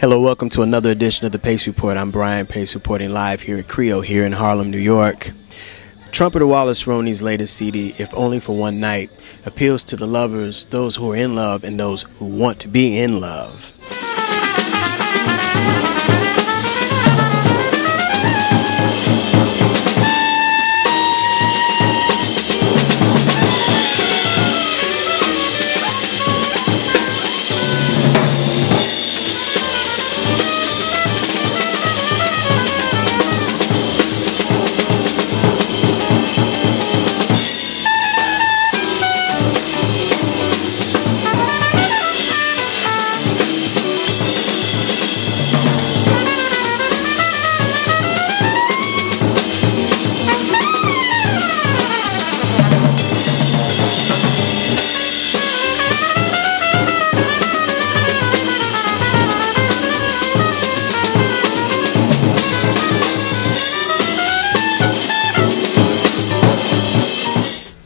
Hello, welcome to another edition of the Pace Report. I'm Brian Pace, reporting live here at Creo here in Harlem, New York. Trumpeter Wallace Roney's latest CD, If Only for One Night, appeals to the lovers, those who are in love, and those who want to be in love.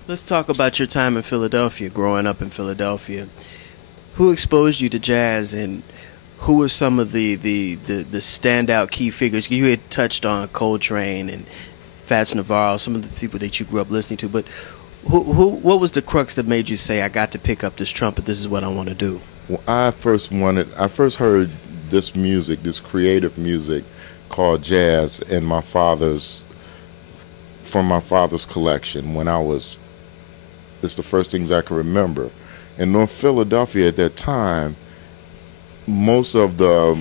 Let's talk about your time in Philadelphia, growing up in Philadelphia. Who exposed you to jazz, and who were some of the standout key figures? You had touched on Coltrane and Fats Navarro, some of the people that you grew up listening to, but what was the crux that made you say, I got to pick up this trumpet, this is what I want to do? Well, I first heard this music, this creative music called jazz from my father's collection when I was, it's the first things I can remember. In North Philadelphia at that time, most of the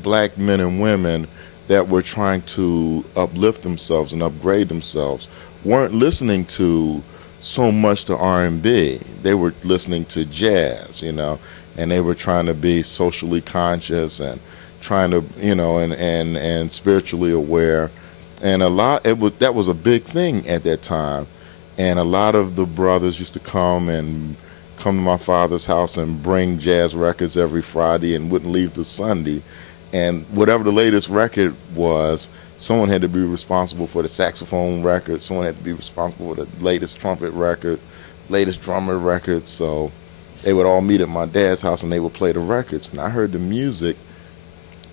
black men and women that were trying to uplift themselves and upgrade themselves weren't listening to so much to R&B. They were listening to jazz, and they were trying to be socially conscious and trying to, and spiritually aware. And that was a big thing at that time. And a lot of the brothers used to come to my father's house and bring jazz records every Friday and wouldn't leave till Sunday. And whatever the latest record was, someone had to be responsible for the saxophone record, someone had to be responsible for the latest trumpet record, latest drummer record. So they would all meet at my dad's house and they would play the records. And I heard the music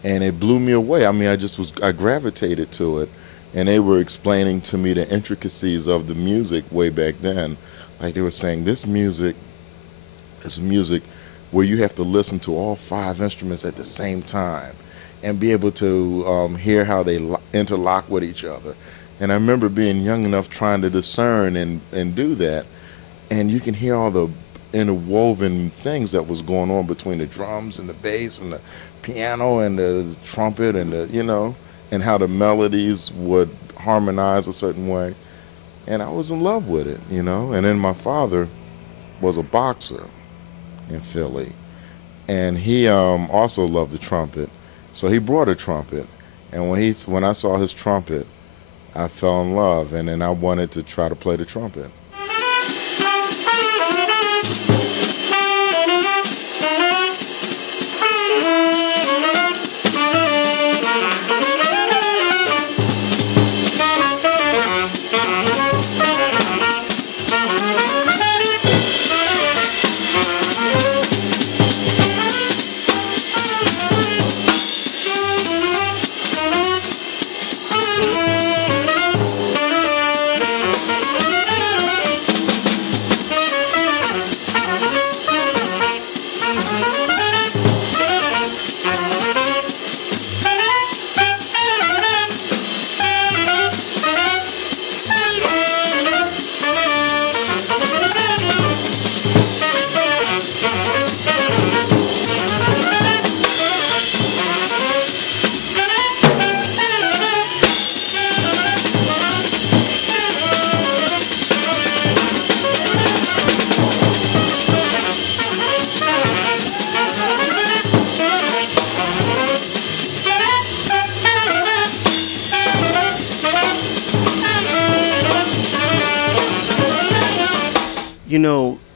and it blew me away. I mean, I gravitated to it. And they were explaining to me the intricacies of the music way back then. Like they were saying, this music is music where you have to listen to all 5 instruments at the same time and be able to hear how they interlock with each other. And I remember being young enough trying to discern and do that. And you can hear all the interwoven things that was going on between the drums and the bass and the piano and the trumpet and and how the melodies would harmonize a certain way. And I was in love with it, And then my father was a boxer in Philly. And he also loved the trumpet. So he brought a trumpet. And when I saw his trumpet, I fell in love. And then I wanted to try to play the trumpet.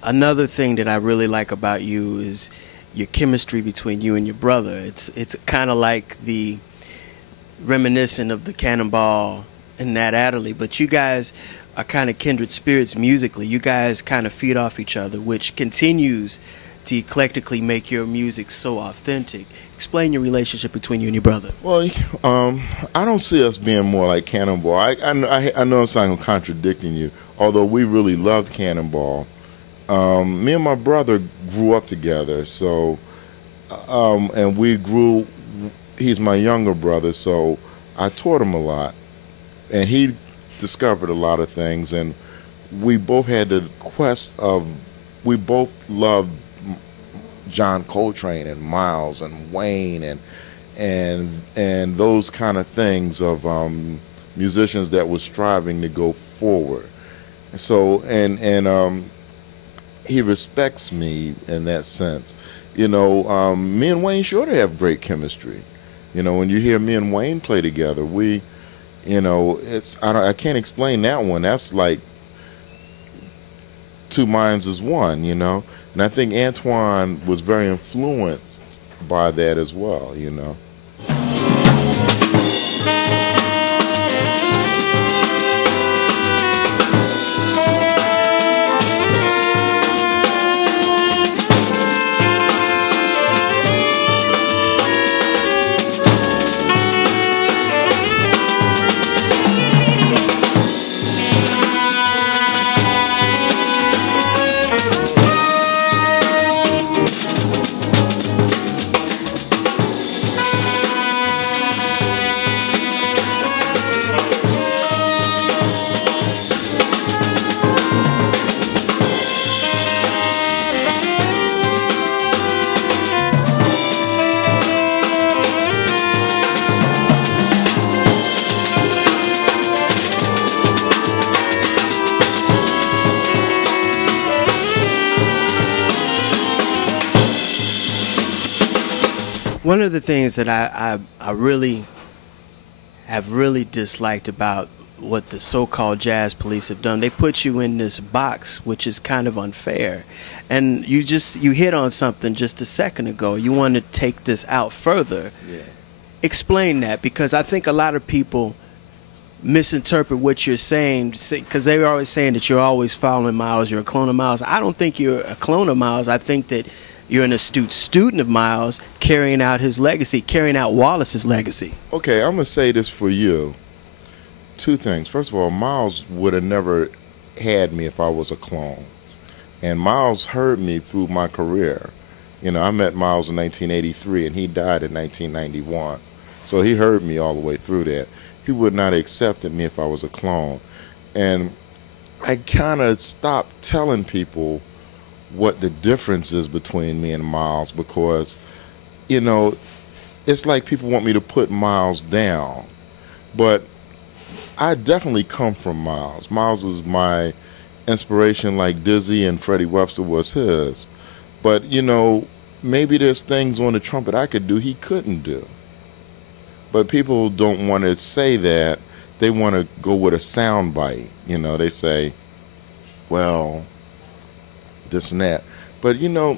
Another thing that I really like about you is your chemistry between you and your brother. It's kind of like the reminiscent of the Cannonball and Nat Adderley, but you guys are kind of kindred spirits musically. You guys kind of feed off each other, which continues to eclectically make your music so authentic. Explain your relationship between you and your brother. Well, I don't see us being more like Cannonball. I know I'm sounding contradicting you, although we really loved Cannonball. Me and my brother grew up together, so and we grew. He's my younger brother, so I taught him a lot, and he discovered a lot of things, and we both had the quest of. We both loved John Coltrane and Miles and Wayne and those kind of things of musicians that were striving to go forward. So and he respects me in that sense. You know, me and Wayne sure to have great chemistry. You know, when you hear me and Wayne play together, we, you know, I can't explain that one. That's like two minds as one, you know. And I think Antoine was very influenced by that as well, you know. One of the things that I really have disliked about what the so-called jazz police have done, they put you in this box, which is kind of unfair. And you hit on something just a second ago. You want to take this out further. Yeah. Explain that, because I think a lot of people misinterpret what you're saying, because they were always saying that you're always following Miles, you're a clone of Miles. I don't think you're a clone of Miles. I think that you're an astute student of Miles, carrying out his legacy, carrying out Wallace's legacy. Okay, I'm going to say this for you. Two things. First of all, Miles would have never had me if I was a clone. And Miles heard me through my career. You know, I met Miles in 1983, and he died in 1991. So he heard me all the way through that. He would not have accepted me if I was a clone. And I kind of stopped telling people what the difference is between me and Miles, because, you know, it's like people want me to put Miles down. But I definitely come from Miles. Miles is my inspiration, like Dizzy and Freddie Webster was his. But, you know, maybe there's things on the trumpet I could do he couldn't do. But people don't want to say that. They want to go with a sound bite. You know, they say, well, this and that. But, you know,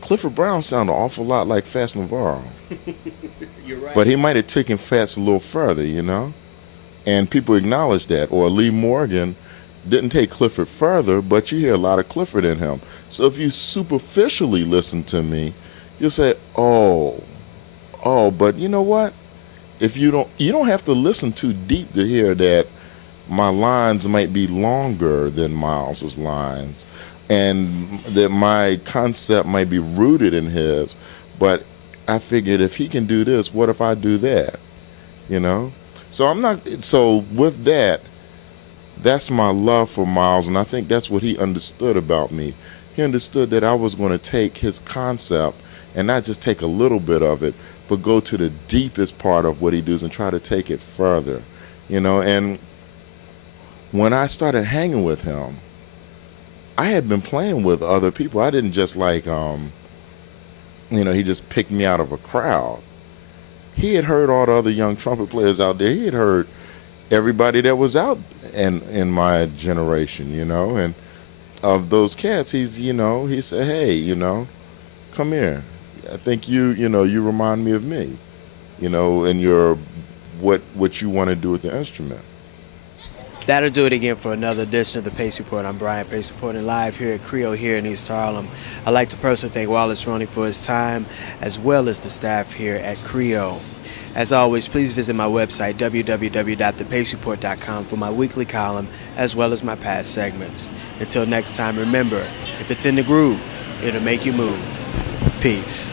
Clifford Brown sounded an awful lot like Fats Navarro. You're right. But he might have taken Fats a little further, you know? And people acknowledge that. Or Lee Morgan didn't take Clifford further, but you hear a lot of Clifford in him. So if you superficially listen to me, you'll say, oh, but you know what? If you don't have to listen too deep to hear that my lines might be longer than Miles's lines, and that my concept might be rooted in his, but I figured if he can do this, what if I do that? You know? So with that, that's my love for Miles, and I think that's what he understood about me. He understood that I was going to take his concept and not just take a little bit of it, but go to the deepest part of what he does and try to take it further. You know, and when I started hanging with him, I had been playing with other people. I didn't just like, you know, he just picked me out of a crowd. He had heard all the other young trumpet players out there. He had heard everybody that was out in my generation, you know. And of those cats, he said, hey, you know, come here. I think you remind me of me, you know, and what you want to do with the instrument. That'll do it again for another edition of the Pace Report. I'm Brian Pace reporting live here at Creole here in East Harlem. I'd like to personally thank Wallace Roney for his time, as well as the staff here at Creole. As always, please visit my website, www.thepacereport.com, for my weekly column, as well as my past segments. Until next time, remember, if it's in the groove, it'll make you move. Peace.